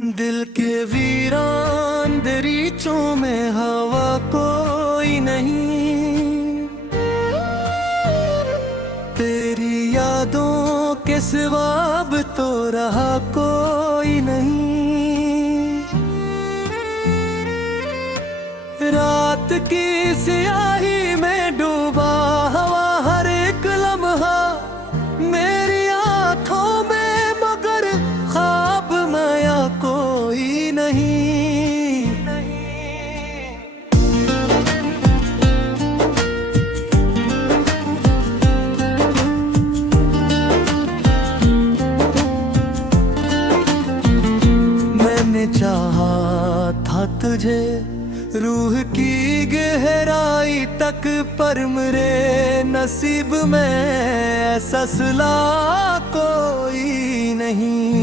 दिल के वीरान दरीचों में हवा कोई नहीं, तेरी यादों के सिवा अब तो रहा कोई नहीं। रात की स्याही में डूबा हवा हर एक लम्हा मेरी आंखों में, मगर ख्वाब माया कोई नहीं। मैंने चाहा था तुझे रूह की गहराई तक, पर मेरे नसीब में ऐसा सिला कोई नहीं।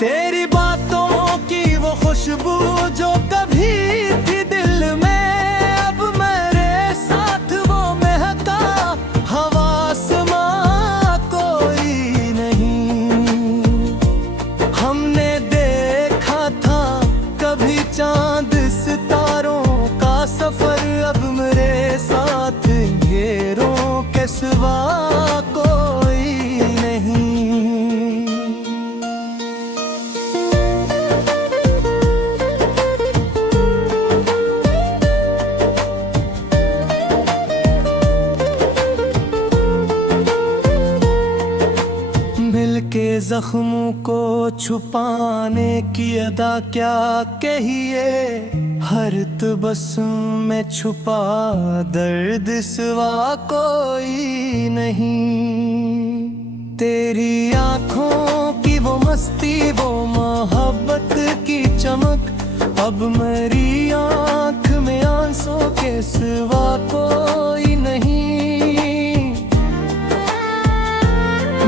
तेरी बातों की वो खुशबू जो कभी थी दिल में, अब मेरे साथ वो महका हवा समा कोई नहीं। हमने देखा था कभी चांद सितारों का सफर, अब मेरे साथ घेरों के सिवा कोई नहीं। मिलके जख्मों को छुपाने की अदा क्या कहिए, हर तबस्सुम में छुपा दर्द सिवा कोई नहीं। तेरी आंखों की वो मस्ती, वो मोहब्बत की चमक, अब मेरी आंख में आंसू के सिवा कोई नहीं।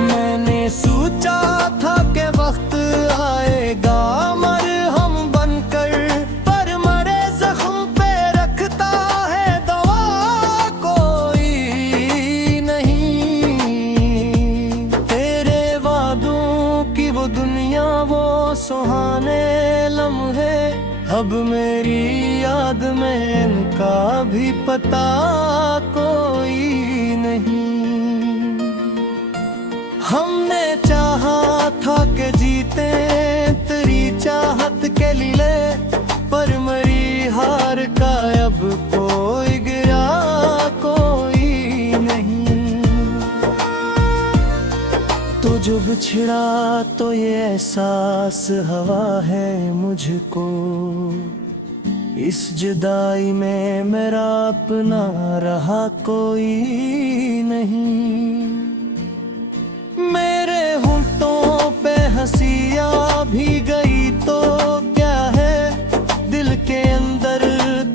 मैंने सोचा था कि वक्त आएगा मरहम बनकर, पर मरे जख्म पे रखता है दवा कोई नहीं। तेरे वादों की वो दुनिया, वो सुहाने लम्हे, अब मेरी याद में इनका भी पता कोई नहीं। हमने चाहा था कि जीते तेरी चाहत के लिए, पर मेरी हार का अब कोई गिरा कोई नहीं। तो जो बिछड़ा तो ये एहसास हवा है मुझको, इस जुदाई में मेरा अपना रहा कोई नहीं। मेरे होंठों पे हंसिया भी गई तो क्या है, दिल के अंदर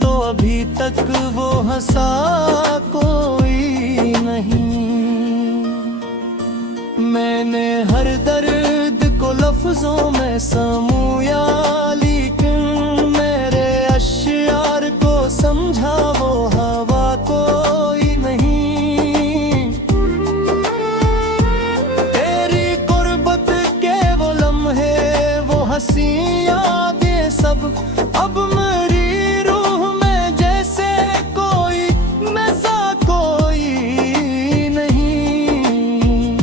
तो अभी तक वो हंसा कोई नहीं। मैंने हर दर्द को लफ्जों में समूया, लेकिन मेरे अश्यार को समझा वो हवा कोई नहीं। तेरी कुर्बत के वो लम्हे, वो हंसी यादें सब, अब मेरी रूह में जैसे कोई नशा कोई नहीं।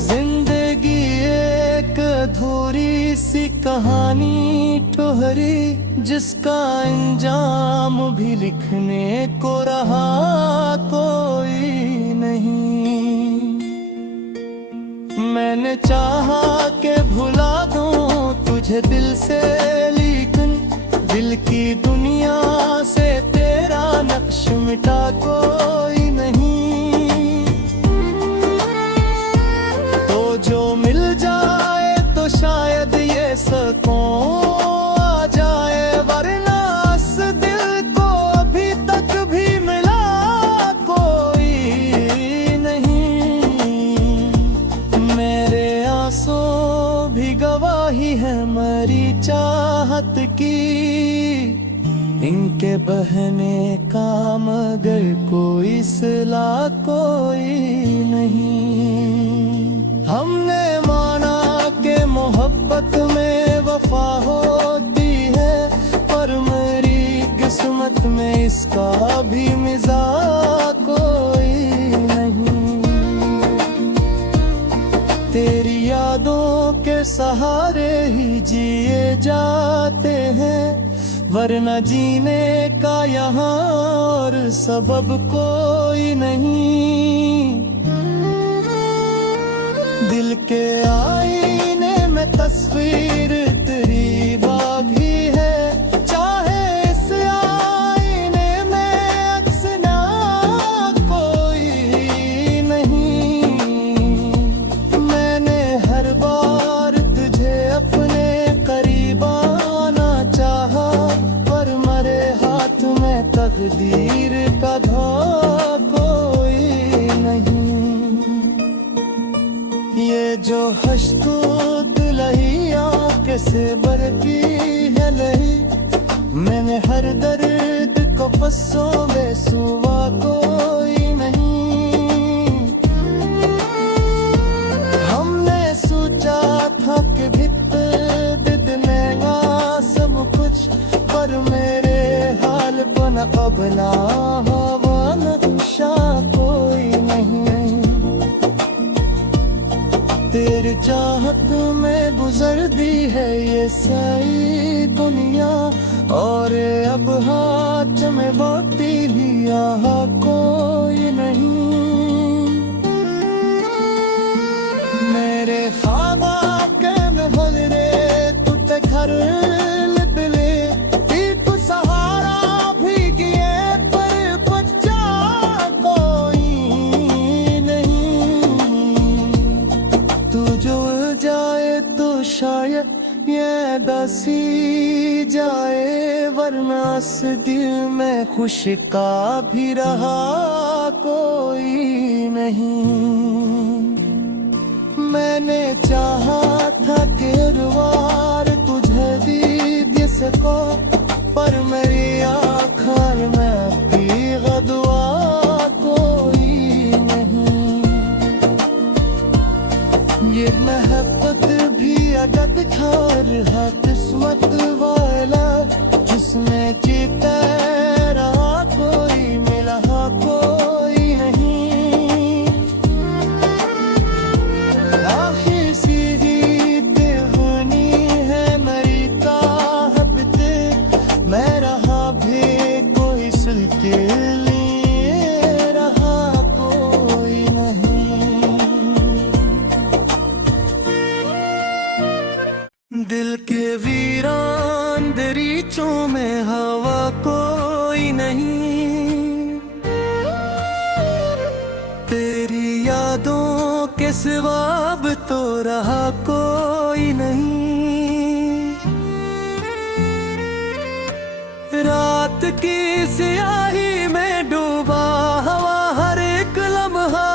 जिंदगी एक अधूरी सी कहानी ठोहरी, जिसका अंजाम भी लिखने को रहा कोई नहीं। मैंने चाहा कि भुला दूं तुझे दिल से, लेकिन दिल की दुनिया से तेरा नक्श मिटा कोई नहीं। तो जो मिल जाए तो शायद ये सुकून आ जाए, वरना इस दिल को अभी तक भी मिला कोई नहीं। मेरे आंसू भी गवाही है मेरी चाहत की, इनके बहने का मगर कोई सिला कोई नहीं। हमने माना के मोहब्बत में वफा होती है, पर मेरी किस्मत में इसका भी मिजाज कोई नहीं। तेरी यादों के सहारे ही जिए जाते हैं, वरना जीने का यहाँ और सबब कोई नहीं। दिल के आईने में तस्वीर तेरी बागी है, चाहे इस आईने में अक्स ना कोई नहीं। मैंने हर बार तुझे अपने करीब आना चाहा, पर मरे हाथ में तकदीर का धागा कोई नहीं। ये जो हश्तो दिलही आंख से बरकी है लही, मैंने हर दर्द को फसों में सुवा कोई नहीं। हमने सोचा था कि भीतर देगा सब कुछ, पर मेरे हाल को न अब ना हवा नक्शा कोई नहीं। तेरी चाहत में गुजर दी है ये सारी दुनिया, और अब हाथ में बाटी लिया कोई नहीं। मेरे ख्वाबा के महल रे तुते घर लिपले, तू सहारा भी गिए पर बच्चा कोई नहीं। तू जो जाए तो शायद ये दसी जाए, वरना इस दिल में खुश का भी रहा कोई नहीं। मैंने चाहा था कि हर बार तुझे दीद सको, पर मेरी आँखों में भी गदवा कोई नहीं। ये मोहब्बत भी अदद खार है किस्मत वाला, जिसमें जीता रहा कोई मिला कोई नहीं। आखिर सीधी दीवानी है मेरी ताहब, मैं रहा भी कोई सुल के लिए रहा कोई नहीं। दिल के वीरान दरीचों में हवा कोई नहीं। तेरी यादों के सिवा अब तो रहा कोई नहीं। रात की स्याही में डूबा हवा हर एक लम्हा,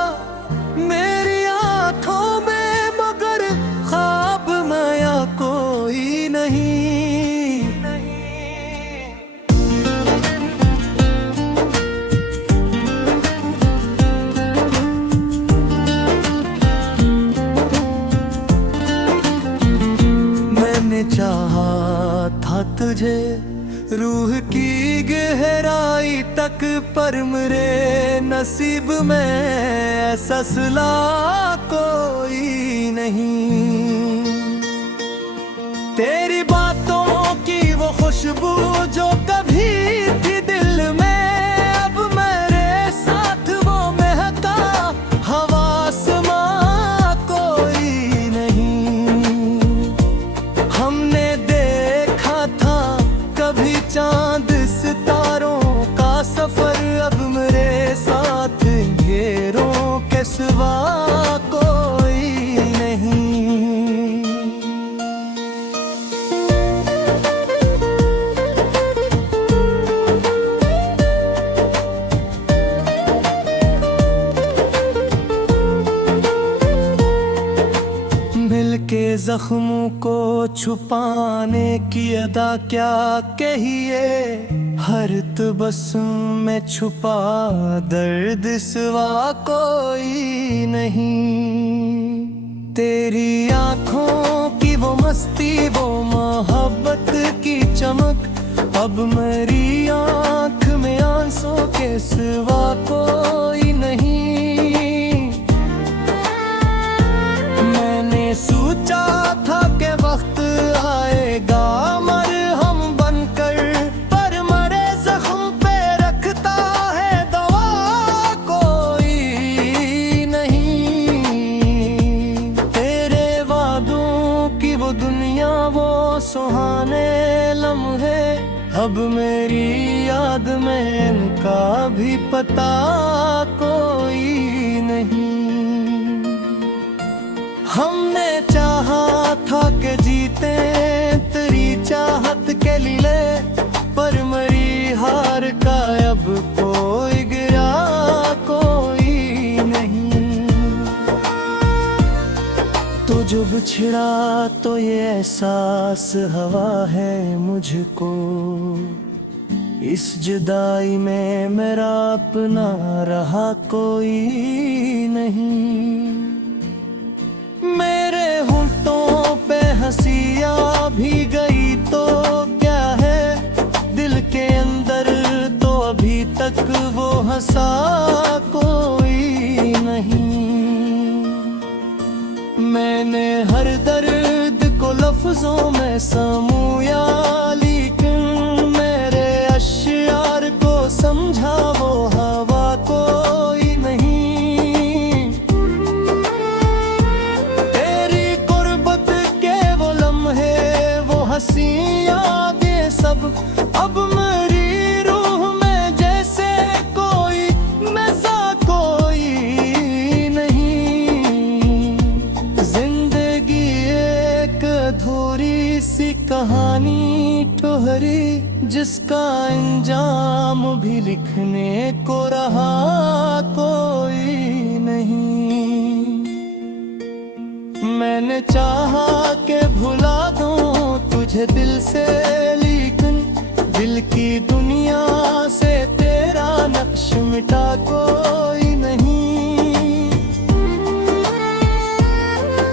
मेरी आँखों में मगर ख्वाब माया कोई नहीं। मैंने चाहा था तुझे रूह की गहराई तक, पर मेरे नसीब में ऐसा सिला कोई नहीं। तेरी बातों की वो खुशबू जो कभी थी दिल में, अब मेरे साथ वो महका हवा समा कोई नहीं। हमने देखा था कभी चांद सितारों का सफर, अब मेरे साथ घेरों के सिवा कोई नहीं। के जख्मों को छुपाने की अदा क्या कहिए, हर तबस्सुम में छुपा दर्द सिवा कोई नहीं। तेरी आंखों की वो मस्ती, वो मोहब्बत की चमक, अब मेरी आंख में आंसू के सिवा कोई नहीं। मैंने सोचा था कि वक्त आएगा मरहम बनकर, पर मरे जख्म पे रखता है दवा कोई नहीं। तेरे वादों की वो दुनिया, वो सुहाने लम्हे, अब मेरी याद में इनका भी पता कोई नहीं। हमने चाहा था कि जीते तेरी चाहत के लिए, पर मेरी हार का अब कोई गिरा कोई नहीं। तो जो बिछड़ा तो ये एहसास हवा है मुझको, इस जुदाई में मेरा अपना रहा कोई नहीं। मेरे होंठों पे हंसिया भी गई तो क्या है, दिल के अंदर तो अभी तक वो हंसा कोई नहीं। मैंने हर दर्द को लफ्जों में समूया, लेकिन मेरे अश्यार को समझा वो हवा कोई नहीं। तेरी कुर्बत के वो लम्हे, वो हंसी यादें सब, अब मेरी रूह में जैसे कोई नशा कोई नहीं। जिंदगी एक अधूरी सी कहानी ठहरी, जिसका अंजाम भी लिखने को रहा कोई नहीं। मैंने चाहा कि भुला दूं तुझे दिल से, लेकिन दिल की दुनिया से तेरा नक्श मिटा कोई नहीं।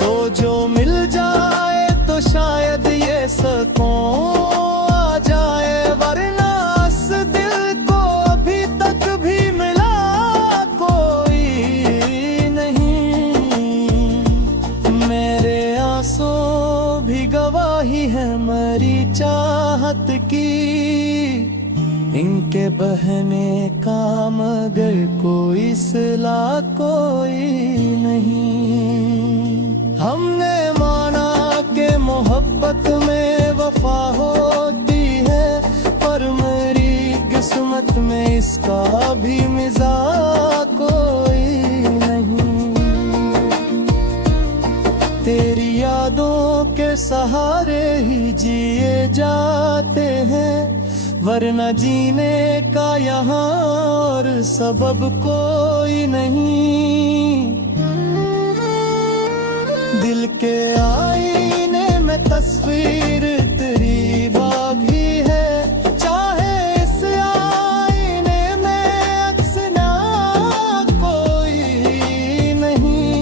तो जो मिल जाए तो शायद ये सुकून आ जाए, वरना इस दिल को अभी तक भी मिला कोई नहीं। मेरे आंसू भी गवाही है मेरी चाहत की, इनके बहने का मगर कोई सिला कोई नहीं। हमने माना कि मोहब्बत में वफा होती है, पर मेरी किस्मत में इसका भी मिजाज कोई नहीं। तेरी यादों के सहारे ही जिए जाते हैं, वरना जीने का यहाँ और सबब कोई नहीं। दिल के आईने में तस्वीर तेरी बागी है, चाहे इस आईने में अक्स ना कोई नहीं।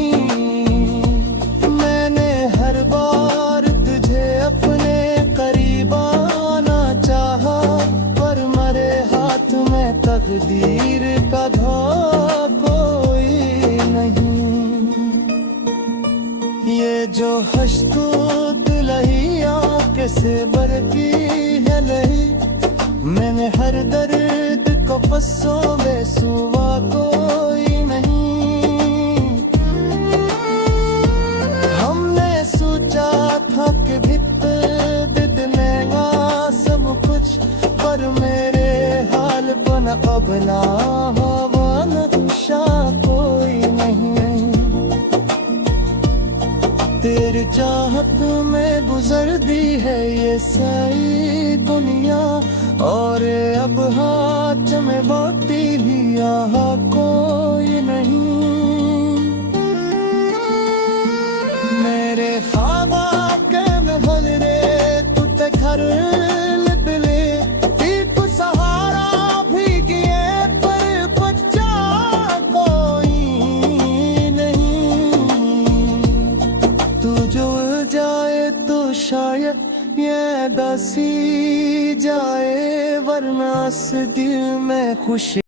मैंने हर बार तुझे अपने करीब आना चाहा, पर मरे हाथ में तकदीर का धागा कोई नहीं। ये जो हश्को दिलही आंख से बरकी है नहीं, मैंने हर दर्द को पस्सों में सुवा कोई नहीं। हमने सोचा था कि भीतर दिलेगा सब कुछ, पर मेरे हाल पर न अब ना हवा नक्शा कोई नहीं। तेरी चाहत में गुजर दी है ये सारी दुनिया, और अब हाथ में बाटी लिया कोई नहीं। मेरे ख्वाबा के महल रे तू ते घर लिपले, एक सहारा भी गिए पर बच्चा कोई नहीं। ये दसी जाए वरना इस दिल में खुशी